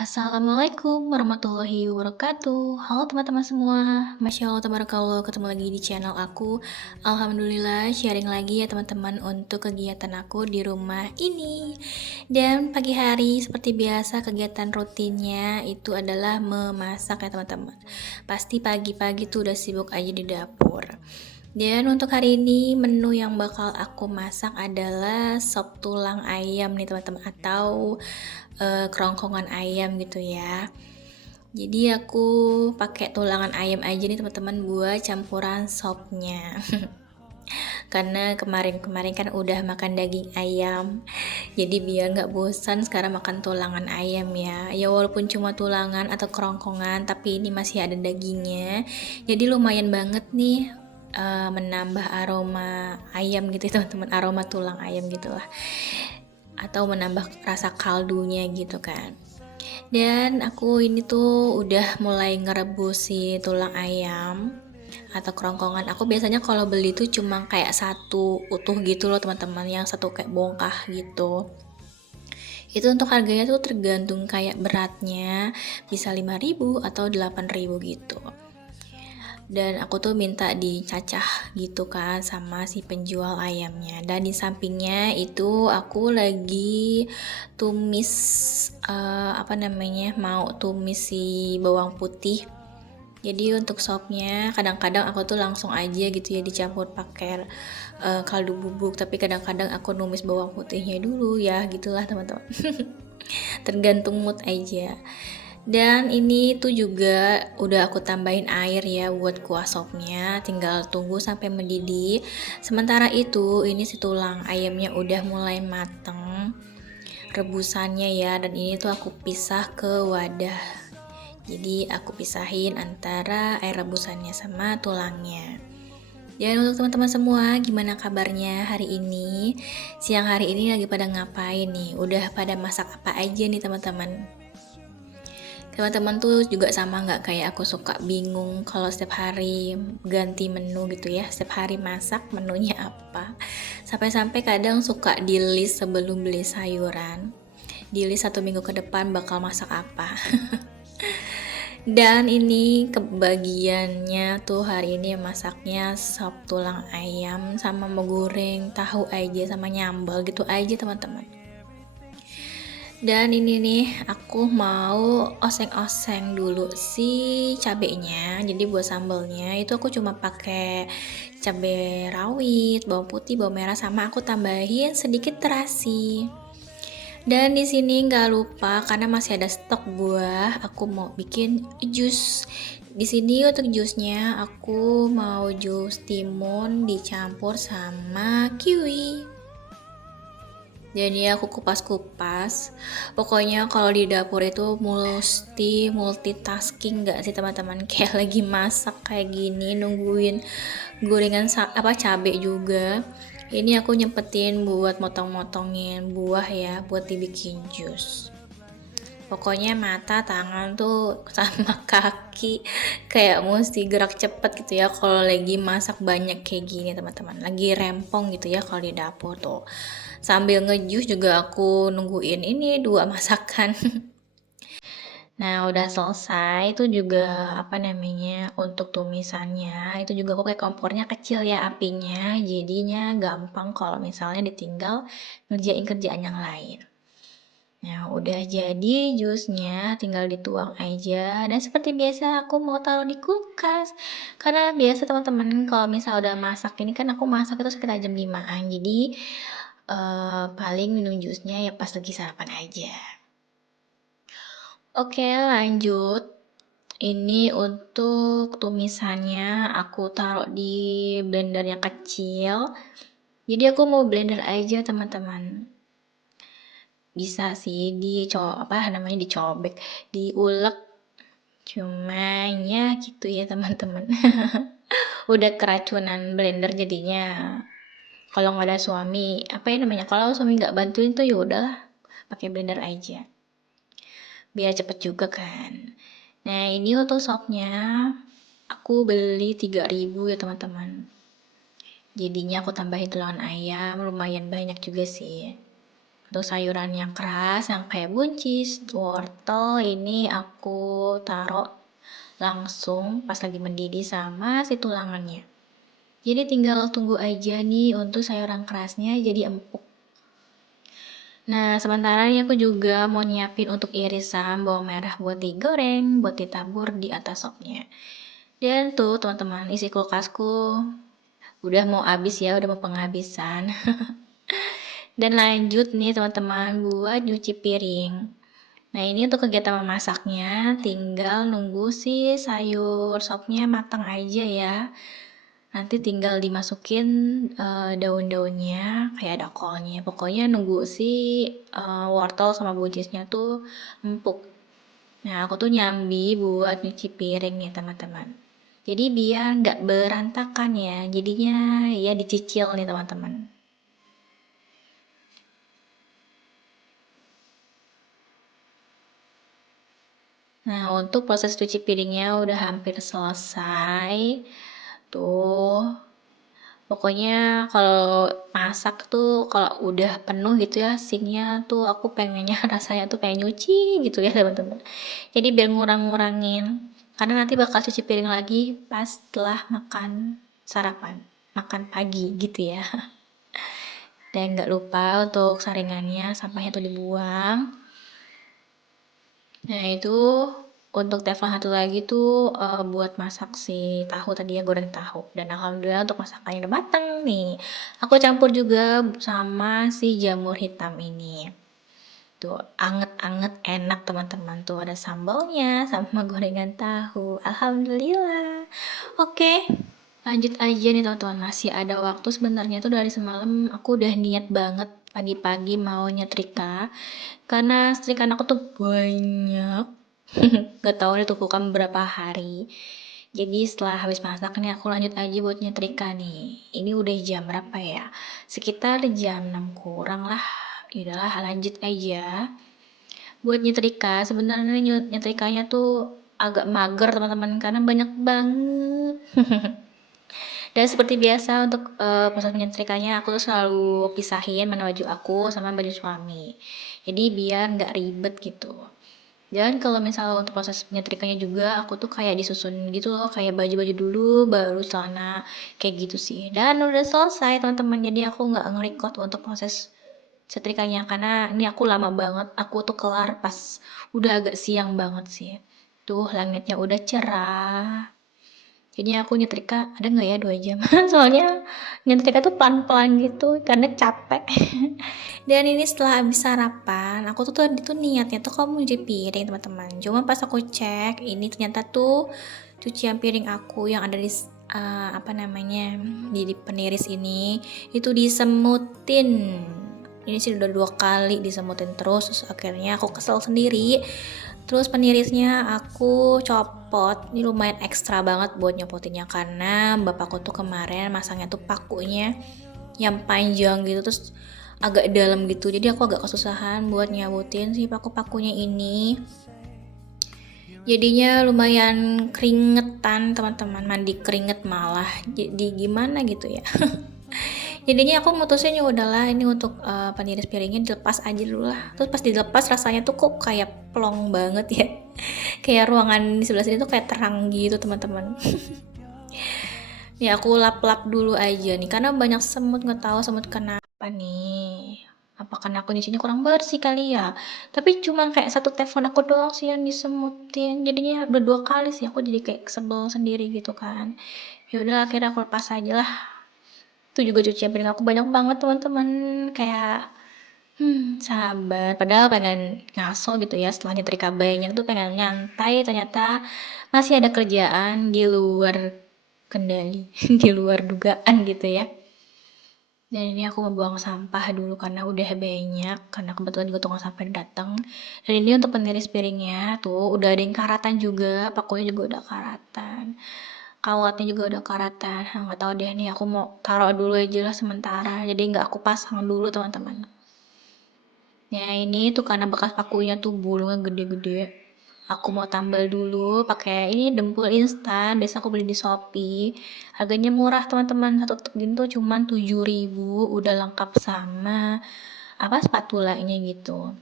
Assalamualaikum warahmatullahi wabarakatuh. Halo teman-teman semua. Masya Allah tabarakallah, ketemu lagi di channel aku. Alhamdulillah sharing lagi ya teman-teman untuk kegiatan aku di rumah ini. Dan pagi hari seperti biasa kegiatan rutinnya itu adalah memasak ya teman-teman. Pasti pagi-pagi tuh udah sibuk aja di dapur. Dan untuk hari ini menu yang bakal aku masak adalah sop tulang ayam nih teman-teman, atau kerongkongan ayam gitu ya. Jadi aku pakai tulangan ayam aja nih teman-teman buat campuran sopnya. Karena kemarin-kemarin kan udah makan daging ayam, jadi biar nggak bosan sekarang makan tulangan ayam ya. Ya walaupun cuma tulangan atau kerongkongan, tapi ini masih ada dagingnya, jadi lumayan banget nih menambah aroma ayam gitu ya teman-teman, aroma tulang ayam gitulah, atau menambah rasa kaldunya gitu kan. Dan aku ini tuh udah mulai ngerebus si tulang ayam atau kerongkongan. Aku biasanya kalau beli tuh cuma kayak satu utuh gitu loh teman-teman, yang satu kayak bongkah gitu. Itu untuk harganya tuh tergantung kayak beratnya, bisa 5.000 atau 8.000 gitu. Dan aku tuh minta dicacah gitu kan sama si penjual ayamnya. Dan di sampingnya itu aku lagi tumis mau tumis si bawang putih. Jadi untuk sopnya kadang-kadang aku tuh langsung aja gitu ya dicampur pakai kaldu bubuk, tapi kadang-kadang aku numis bawang putihnya dulu ya, gitulah teman-teman. Tergantung mood aja. Dan ini tuh juga udah aku tambahin air ya buat kuah sopnya, tinggal tunggu sampai mendidih. Sementara itu ini si tulang ayamnya udah mulai mateng rebusannya ya, dan ini tuh aku pisah ke wadah. Jadi aku pisahin antara air rebusannya sama tulangnya. Dan untuk teman-teman semua, gimana kabarnya hari ini? Siang hari ini lagi pada ngapain nih? Udah pada masak apa aja nih teman-teman? Teman-teman tuh juga sama nggak kayak aku, suka bingung kalau setiap hari ganti menu gitu ya, setiap hari masak menunya apa. Sampai-sampai kadang suka di list sebelum beli sayuran, di list 1 minggu ke depan bakal masak apa. Dan ini kebagiannya tuh hari ini masaknya sop tulang ayam sama menggoreng tahu aja sama nyambal gitu aja teman-teman. Dan ini nih aku mau oseng-oseng dulu si cabenya. Jadi buat sambelnya itu aku cuma pakai cabai rawit, bawang putih, bawang merah, sama aku tambahin sedikit terasi. Dan di sini nggak lupa karena masih ada stok buah, aku mau bikin jus. Di sini untuk jusnya aku mau jus timun dicampur sama kiwi. Jadi aku kupas-kupas. Pokoknya kalau di dapur itu mesti multitasking nggak sih teman-teman? Kayak lagi masak kayak gini, nungguin gorengan cabai juga. Ini aku nyempetin buat motong-motongin buah ya, buat dibikin jus. Pokoknya mata, tangan tuh sama kaki kayak mesti gerak cepet gitu ya kalau lagi masak banyak kayak gini teman-teman. Lagi rempong gitu ya kalau di dapur tuh. Sambil ngejus juga aku nungguin ini 2 masakan. Nah, udah selesai itu juga untuk tumisannya itu juga aku kayak kompornya kecil ya apinya, jadinya gampang kalau misalnya ditinggal ngerjain kerjaan yang lain. Nah, udah jadi jusnya, tinggal dituang aja. Dan seperti biasa aku mau taruh di kulkas. Karena biasa teman-teman kalau misal udah masak ini kan, aku masak itu sekitar jam 5-an. Jadi paling minum jusnya ya pas lagi sarapan aja. Oke, lanjut. Ini untuk tumisannya aku taruh di blender yang kecil. Jadi aku mau blender aja teman-teman. Bisa sih dicobek, diulek, cuma ya gitu ya teman-teman. Udah keracunan blender jadinya. Kalau nggak ada suami, kalau suami nggak bantuin tuh ya udahlah, pakai blender aja. biar cepet juga kan. Nah ini untuk sopnya aku beli 3.000 ya teman-teman. Jadinya aku tambahin tulangan ayam, lumayan banyak juga sih. Untuk sayuran yang keras, yang kayak buncis, wortel, ini aku taruh langsung pas lagi mendidih sama si tulangannya. Jadi tinggal tunggu aja nih untuk sayuran kerasnya jadi empuk. Nah, sementara ini aku juga mau nyiapin untuk irisan bawang merah buat digoreng, buat ditabur di atas sopnya. Dan tuh teman-teman, isi kulkasku udah mau habis ya, udah mau penghabisan. Dan lanjut nih teman-teman buat nyuci piring. Nah ini untuk kegiatan memasaknya, tinggal nunggu si sayur sopnya matang aja ya. Nanti tinggal dimasukin daun-daunnya, kayak ada kolnya. Pokoknya nunggu si wortel sama buncisnya tuh empuk. Nah aku tuh nyambi buat nyuci piring nih teman-teman. Jadi biar nggak berantakan ya, jadinya ya dicicil nih teman-teman. Nah, untuk proses cuci piringnya udah hampir selesai. Tuh, pokoknya kalau masak tuh kalau udah penuh gitu ya sinknya tuh aku pengennya rasanya tuh pengen nyuci gitu ya teman-teman. Jadi biar ngurang-ngurangin. Karena nanti bakal cuci piring lagi pas setelah makan sarapan, makan pagi gitu ya. Dan nggak lupa untuk saringannya sampahnya tuh dibuang. Nah itu untuk teflon satu lagi tuh buat masak si tahu tadi ya, goreng tahu. Dan alhamdulillah untuk masakannya udah matang nih. Aku campur juga sama si jamur hitam ini. Tuh anget-anget enak teman-teman. Tuh ada sambalnya sama gorengan tahu. Alhamdulillah. Oke, lanjut aja nih teman-teman. Masih ada waktu sebenarnya tuh dari semalam aku udah niat banget pagi-pagi mau nyetrika. Karena setrikaan aku tuh banyak. Gak tahu nih tumpukan berapa hari. Jadi setelah habis masak nih aku lanjut aja buat nyetrika nih. Ini udah jam berapa ya? Sekitar jam 6 kurang lah. Yaudahlah lanjut aja. Buat nyetrika, sebenarnya nyetrikanya tuh agak mager teman-teman karena banyak banget. Dan seperti biasa untuk proses menyetrikanya aku tuh selalu pisahin mana baju aku sama baju suami. Jadi biar nggak ribet gitu. Dan kalau misalnya untuk proses menyetrikanya juga aku tuh kayak disusun gitu loh, kayak baju-baju dulu baru celana kayak gitu sih. Dan udah selesai teman-teman. Jadi aku nggak nge-record untuk proses setrikanya karena ini aku lama banget. Aku tuh kelar pas udah agak siang banget sih. Tuh langitnya udah cerah. Jadi aku nyetrika ada nggak ya 2 jam? Soalnya nyetrika tuh pelan-pelan gitu karena capek. Dan ini setelah habis sarapan, aku tuh tadi tuh niatnya tuh kamu nyuci piring teman-teman. Cuma pas aku cek, ini ternyata tuh cucian piring aku yang ada di apa namanya di peniris ini itu disemutin. Ini sih udah 2 kali disemutin terus akhirnya aku kesel sendiri. Terus penirisnya aku copot. Ini lumayan ekstra banget buat nyopotinnya karena bapakku tuh kemarin masangnya tuh pakunya yang panjang gitu terus agak dalam gitu. Jadi aku agak kesusahan buat nyabutin si paku-pakunya ini. Jadinya lumayan keringetan teman-teman, mandi keringet malah. Jadi gimana gitu ya. Jadinya aku mutusin ya udahlah ini untuk peniris piringnya dilepas aja dulu lah. Terus pas dilepas rasanya tuh kok kayak plong banget ya. Kayak ruangan di sebelah sini tuh kayak terang gitu teman-teman. Nih aku lap-lap dulu aja nih karena banyak semut, nggak tahu semut kenapa nih. Apa karena aku nyucinya kurang bersih kali ya. Tapi cuma kayak satu telepon aku doang sih yang disemutin. Jadinya udah 2 kali sih aku jadi kayak sebel sendiri gitu kan. Ya udah akhirnya aku lepas aja lah. Itu juga cucian piring aku banyak banget teman-teman. Kayak sabar. Padahal pengen ngaso gitu ya setelah nyetrika bayinya tuh pengen nyantai. Ternyata masih ada kerjaan di luar kendali, di luar dugaan gitu ya. Dan ini aku ngebuang sampah dulu karena udah banyak. Karena kebetulan juga tukang sampah datang. Dan ini untuk peniris piringnya tuh udah ada yang karatan juga. Pakunya juga udah karatan. Kawatnya juga udah karatan. Nggak tahu deh nih aku mau taruh dulu aja lah sementara. Jadi nggak aku pasang dulu teman-teman. Nah ini tuh karena bekas pakunya tuh bolongnya gede-gede. Aku mau tambal dulu pakai ini dempul instan, biasa aku beli di Shopee. Harganya murah teman-teman, satu gini tuh cuman 7.000, udah lengkap sama apa spatulanya gitu.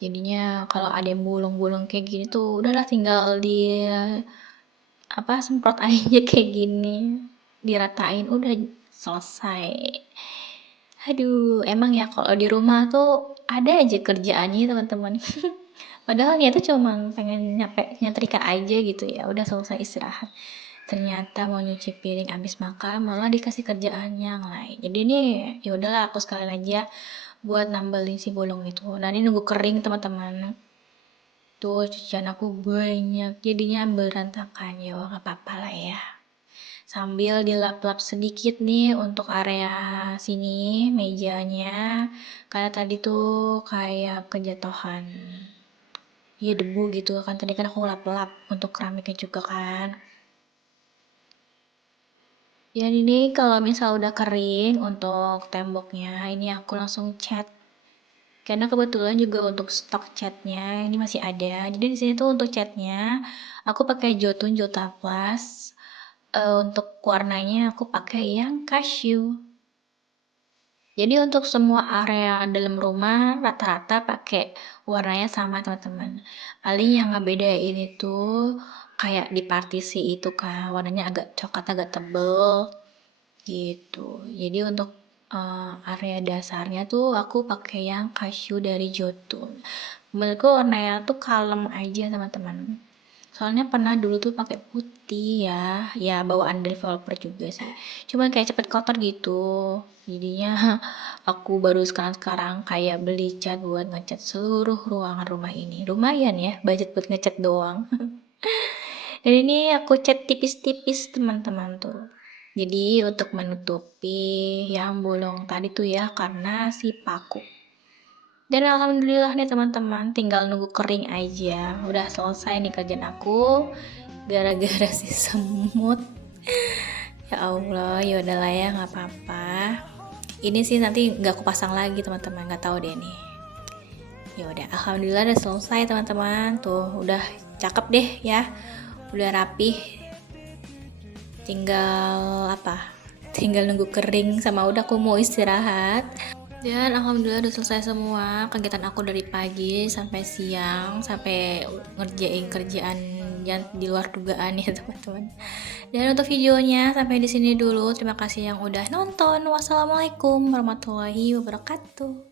Jadinya kalau ada yang bolong-bolong kayak gini tuh udahlah tinggal di apa semprot aja kayak gini, diratain udah selesai. Aduh, emang ya kalau di rumah tuh ada aja kerjaannya teman-teman. Padahal niatnya cuma pengen nyetrika aja gitu ya, udah selesai istirahat. Ternyata mau nyuci piring abis makan malah dikasih kerjaan yang lain. Jadi nih ya udahlah aku sekalian aja buat nambalin si bolong itu. Nah ini nunggu kering teman-teman. Tuh cucian aku banyak jadinya berantakan ya nggak apa-apa lah ya. Sambil dilap-lap sedikit nih untuk area sini mejanya karena tadi tuh kayak kejatuhan ya debu gitu kan, tadi kan aku lap-lap untuk keramiknya juga kan. Ya ini kalau misal udah kering untuk temboknya ini aku langsung cat karena kebetulan juga untuk stok catnya ini masih ada, jadi di sini tuh untuk catnya aku pakai Jotun Jota Plus. Untuk warnanya aku pakai yang cashew. Jadi untuk semua area dalam rumah rata-rata pakai warnanya sama teman-teman. Paling yang ngebedain itu kayak di partisi itu kan warnanya agak coklat agak tebel gitu. Jadi untuk area dasarnya tuh aku pakai yang cashew dari Jotun. Menurutku warnanya tuh kalem aja teman-teman. Soalnya pernah dulu tuh pakai putih ya bawaan developer juga sih. Cuman kayak cepet kotor gitu. Jadinya aku baru sekarang kayak beli cat buat ngecat seluruh ruangan rumah ini. Lumayan ya, budget buat ngecat doang. Dan ini aku cat tipis-tipis teman-teman tuh. Jadi untuk menutupi yang bolong tadi tuh ya karena si paku. Dan alhamdulillah nih teman-teman, tinggal nunggu kering aja. Udah selesai nih kerjaan aku. Gara-gara si semut. Ya Allah, ya udahlah ya, nggak apa-apa. Ini sih nanti nggak aku pasang lagi teman-teman, nggak tahu deh nih. Ya udah, alhamdulillah udah selesai teman-teman. Tuh, udah cakep deh ya. Udah rapih. Tinggal apa? Tinggal nunggu kering sama udah aku mau istirahat. Dan alhamdulillah udah selesai semua kegiatan aku dari pagi sampai siang, sampai ngerjain kerjaan yang di luar dugaan ya teman-teman. Dan untuk videonya sampai di sini dulu. Terima kasih yang udah nonton. Wassalamualaikum warahmatullahi wabarakatuh.